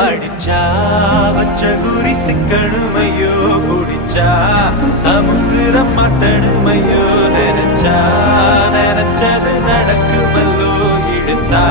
அடிச்சா வச்ச குறி சிக்கணுமையோ குடிச்சா சமுத்திரம் மாட்டணுமையோ நினைச்சா நினைச்சது நடக்குமல்லோ இழுத்தா